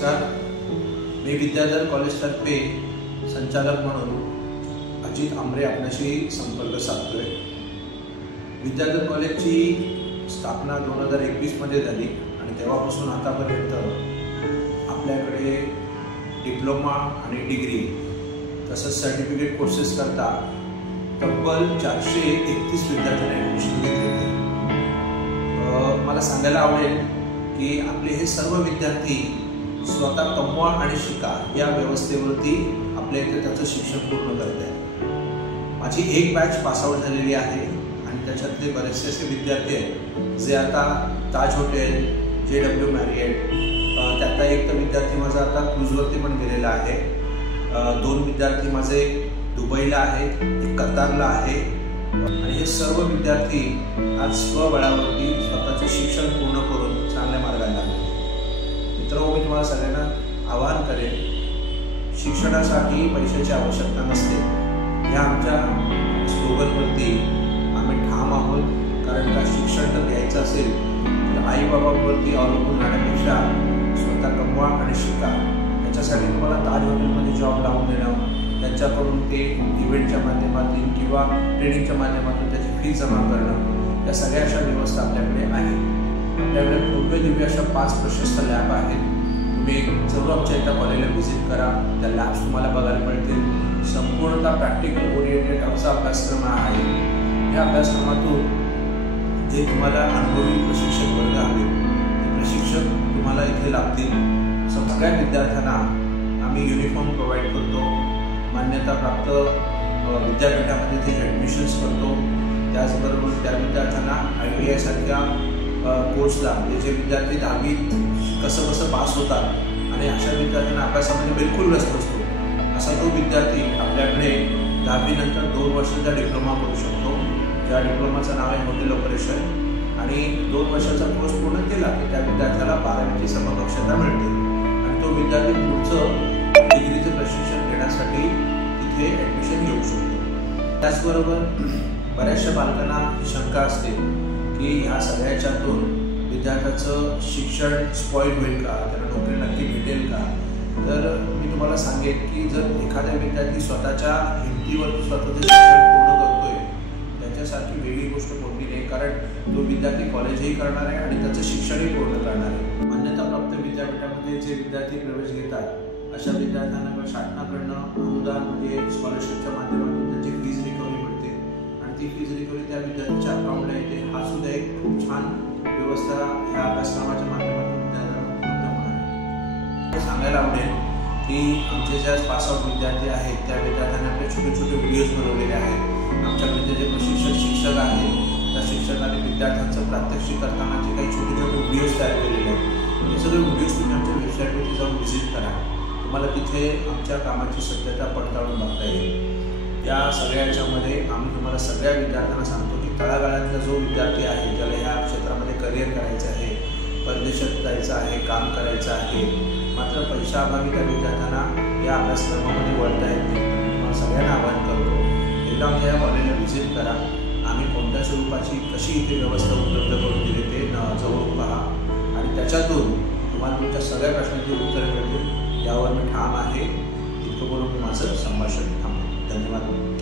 Sir, मी विद्याधर कॉलेजतर्फे संचालक म्हणून अजित आमरे आपल्याशी संपर्क साधतोय। विद्याधर कॉलेजची स्थापना 2021 मध्ये झाली आणि तेव्हापासून आतापर्यंत आपल्याकडे डिप्लोमा आणि डिग्री तसंच सर्टिफिकेट कोर्सेस करता तब्बल 431 विद्यार्थ्यांनी ॲडमिशन घेतलेले। मला सांगायला आवडेल की आपले हे सर्व विद्यार्थी स्वतः कमवा आणि शिका या व्यवस्थेवरती आपल्या इथे त्याचं शिक्षण पूर्ण करत आहेत। माझी एक बॅच पासआउट झालेली आहे आणि त्याच्यातले बरेचसे असे विद्यार्थी आहेत जे आता ताज हॉटेल, JW मॅरियट, त्यातला एक तर विद्यार्थी माझा आता क्रूजवरती पण गेलेला आहे। 2 विद्यार्थी माझे दुबईला आहेत, एक कतारला आहे आणि हे सर्व विद्यार्थी आज स्वबळावरती स्वतःचे शिक्षण पूर्ण करून चांगल्या मार्गाला लागले। मित्रांनो, मी तुम्हाला सगळ्यांना आवाहन करेन, शिक्षणासाठी पैशाची आवश्यकता नसते या आमच्या स्लोगनवरती आम्ही ठाम आहोत। कारण का शिक्षण जर घ्यायचं असेल तर आईबाबांवरती अवलंबून राहण्यापेक्षा स्वतः कमवा आणि शिका। त्याच्यासाठी तुम्हाला ताज हॉटेलमध्ये जॉब लावून देणं, त्यांच्याकडून ते इव्हेंटच्या माध्यमातून किंवा ट्रेनिंगच्या माध्यमातून त्याची फी जमा करणं, या सगळ्या अशा व्यवस्था आपल्याकडे आहे। आपल्याकडे भव्य दिव्य अशा 5 प्रशस्त लॅब आहेत। तुम्ही जरूर आमच्या एका कॉलेजला व्हिजिट करा, त्या लॅब्स तुम्हाला बघायला मिळतील। संपूर्णतः प्रॅक्टिकल ओरिएंटेड आमचा अभ्यासक्रम आहे। या अभ्यासक्रमातून जे तुम्हाला अनुभवी प्रशिक्षक वर्ग हवे ते प्रशिक्षक तुम्हाला इथे लागतील। सगळ्या विद्यार्थ्यांना आम्ही युनिफॉर्म प्रोव्हाइड करतो, मान्यताप्राप्त विद्यापीठामध्ये ते ॲडमिशन्स करतो। त्याचबरोबर त्या विद्यार्थ्यांना ITI सारख्या कोर्सला जे विद्यार्थी 10वीत कसं पास होतात आणि अशा विद्यार्थ्यांना अभ्यासामध्ये बिलकुल रस नसतो असा तो विद्यार्थी आपल्याकडे 10वी नंतर 2 वर्षाचा डिप्लोमा करू शकतो। ज्या डिप्लोमाचं नाव आहे हॉटेल ऑपरेशन आणि 2 वर्षाचा कोर्स पूर्ण केला की त्या विद्यार्थ्याला 12वीची समकक्षता मिळते आणि तो विद्यार्थी पुढचं डिग्रीचं प्रशिक्षण घेण्यासाठी तिथे ॲडमिशन घेऊ शकतो। त्याचबरोबर बऱ्याचशा पालकांना शंका असते की ह्या सगळ्याच्यातून विद्यार्थ्याचं शिक्षण स्पॉईल होईल का, त्याला नोकरी नक्की भेटेल का। तर मी तुम्हाला सांगेन की जर एखादा विद्यार्थी स्वतःच्या हिमतीवरती स्वतःचं शिक्षण पूर्ण करतोय त्याच्यासारखी वेगळी गोष्ट कोणती नाही। कारण तो विद्यार्थी कॉलेजही करणार आहे आणि त्याचं शिक्षणही पूर्ण करणार आहे। मान्यताप्राप्त विद्यापीठामध्ये जे विद्यार्थी प्रवेश घेतात अशा विद्यार्थ्यांना शासनाकडनं अनुदान म्हणजे स्कॉलरशिपच्या माध्यमातून त्यांची फीज रिकव्हरी मिळते आणि ती फीज रिकव्हरी त्या विद्यार्थ्याच्या अकाउंटला येते। हा सुद्धा एक खूप छान व्यवस्था ह्या अभ्यासक्रमाच्या माध्यमातून विद्यार्थ्यांना उपलब्ध होणार। सांगायला आवडेल की आमचे जे आज पासआउट विद्यार्थी आहेत त्या विद्यार्थ्यांना आपले छोटे छोटे व्हिडिओज बनवलेले आहेत। आमच्याकडे जे शिक्षक आहेत त्या शिक्षकांनी विद्यार्थ्यांचं प्रात्यक्षिक करताना जे काही छोटे छोटे व्हिडिओज तयार केलेले आहेत हे सगळे व्हिडिओज तुम्ही आमच्या वेबसाईटवरती जाऊन व्हिजिट करा, तुम्हाला तिथे आमच्या कामाची सत्यता पडताळून बघता येईल। या सगळ्या याच्यामध्ये आम्ही तुम्हाला सगळ्या विद्यार्थ्यांना सांगतो की तळागाळातला जो विद्यार्थी आहे ज्याला ह्या क्षेत्रामध्ये करिअर करायचं आहे, परदेशात जायचं आहे, काम करायचं आहे, मात्र पैशाअभावी त्या विद्यार्थ्यांना या अभ्यासक्रमामध्ये वळता येत नाही, तुम्हाला सगळ्यांना आवाहन करतो एकदा आमच्या या कॉलेजला व्हिजिट करा। आम्ही कोणत्या स्वरूपाची कशी इथे व्यवस्था उपलब्ध करून दिली ते जवळून पहा आणि त्याच्यातून तुम्हाला तुमच्या सगळ्या प्रश्नांची उत्तरं मिळतील यावर मी ठाम आहे। इतकं बोलून माझं संभाषण थांबतो। धन्यवाद।